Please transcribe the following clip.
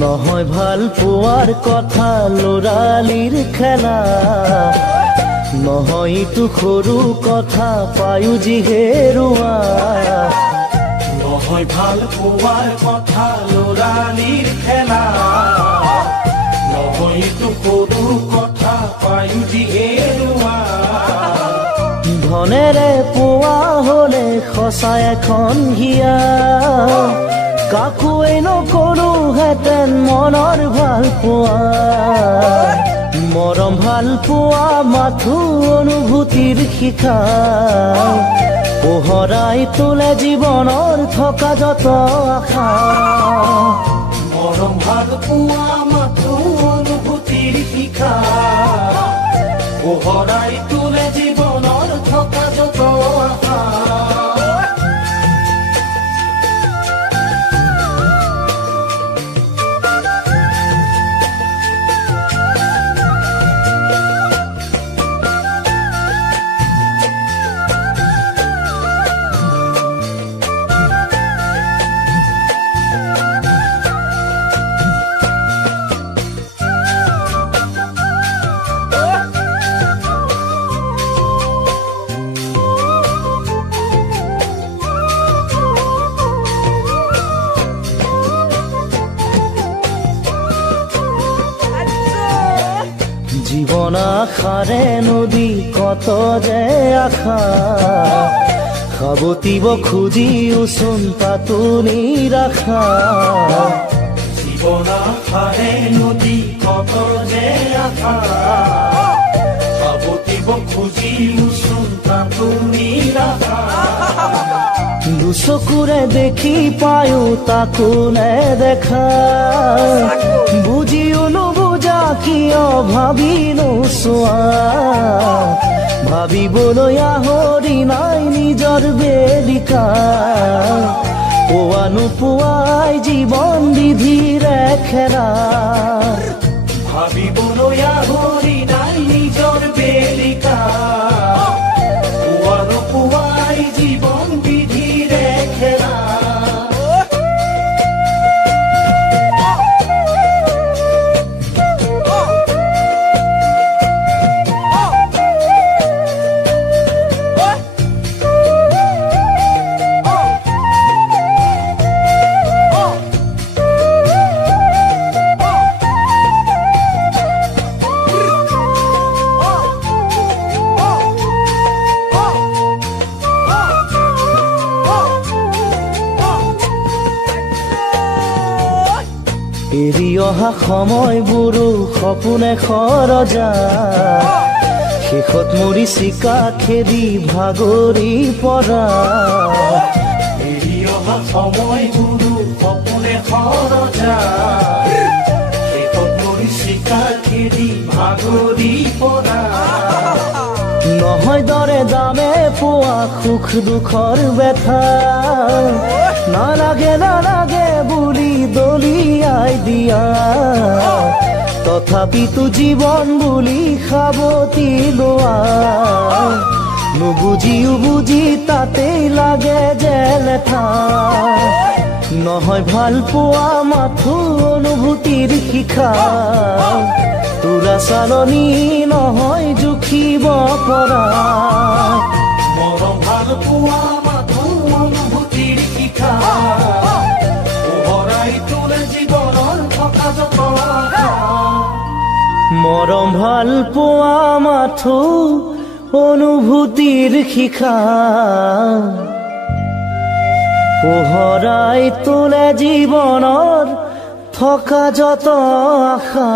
নহয় ভাল পোৱাৰ কথা লৰালিৰ খেলা নহয় ইটো সৰু কথা পায়ো যি হেৰুৱা নহয় ভাল পোৱাৰ কথা লৰালিৰ খেলা নহয় ইটো সৰু কথা পায়ো যি হেৰুৱা ধনেৰে পোৱা হলে সঁচা এখন হিয়া কাকোৱে নকৰো হেতেন মনৰ ভাল পোৱা মৰম ভাল পোৱা মাথো অনুভূতিৰ শিখা পোহৰাই তোলে জীৱনৰ থকা যত আশা মৰম ভাল পোৱা মাথো অনুভূতিৰ শিখা পোহৰাই তোলে জীৱনৰ থকা যত আশা জীবন আশাৰে নদী কত যে আশা সাবতিব খুজিওচোন তাতো নিৰাশা জীৱন আশাৰে নদী কত যে আশা সাবতিব খুজিওচোন তাতো নিৰাশা দুচকুৰে দেখি পায়ো তাকো নেদেখা বুজিও নুবুজা কিয় ভাবি নোচোৱা ভাবিবলৈ আহৰি নাই নিজৰ বেদিকা পোৱা নোপোৱাই জীৱন বিধিৰে খেলা ভাবিবলৈ আহৰি নাই নিজৰ বেদিকা পোৱা নোপোৱাই জীৱন বিধিৰে খেলা এৰি অহা সময়বোৰো সপোনে খৰজা শেষত মৰিচিকা খেদি ভাগৰি পৰা এৰি অহা সময়বোৰো সপোনে খৰজা শেষত মৰিচিকা খেদি ভাগৰি পৰা নহয় দৰে দামে পোৱা সুখ দুখৰ ব্যথা নালাগে নালাগে বুলি দলিয়াই দিয়া তথাপিতো জীৱন বুলি সাবতি লোৱা নুবুজিও বুজি তাতেই লাগে যে লেঠা নহয় ভাল পোৱা মাথো অনুভূতিৰ শিখা তোৰা চালনি নহয় জুখিব পৰা মৰম ভাল পোৱা মাথো অনুভূতিৰ শিখা পোহৰাই তোলে জীৱনৰ থকা যত আশা মৰম ভাল পোৱা মাথো অনুভূতিৰ শিখা পোহৰাই তোলে জীৱনৰ থকা যত আশা